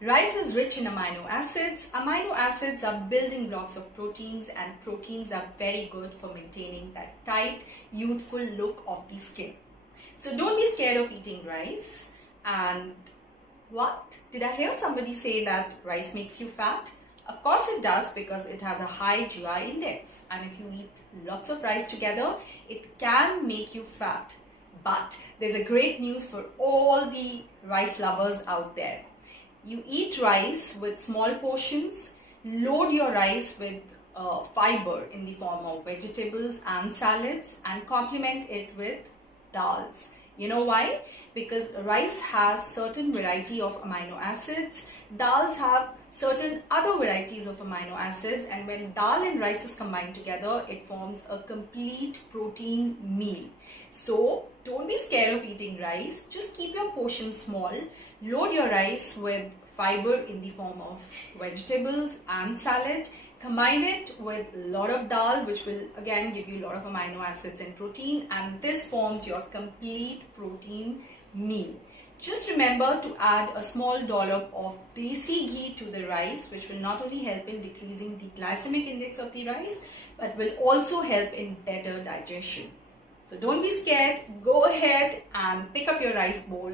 Rice is rich in amino acids. Amino acids are building blocks of proteins, and proteins are very good for maintaining that tight, youthful look of the skin. So don't be scared of eating rice. And what? Did I hear somebody say that rice makes you fat? Of course it does, because it has a high GI index. And if you eat lots of rice together, it can make you fat. But there's a great news for all the rice lovers out there. You eat rice with small portions, load your rice with fiber in the form of vegetables and salads, and complement it with dals. You know why? Because rice has certain variety of amino acids, dals have certain other varieties of amino acids, and when dal and rice is combined together, it forms a complete protein meal. So don't be scared of eating rice. Just keep your portions small. Load your rice with fiber in the form of vegetables and salad. Combine it with a lot of dal, which will again give you a lot of amino acids and protein, and this forms your complete protein meal. Just remember to add a small dollop of Desi ghee to the rice, which will not only help in decreasing the glycemic index of the rice, but will also help in better digestion. So don't be scared. Go ahead and pick up your rice bowl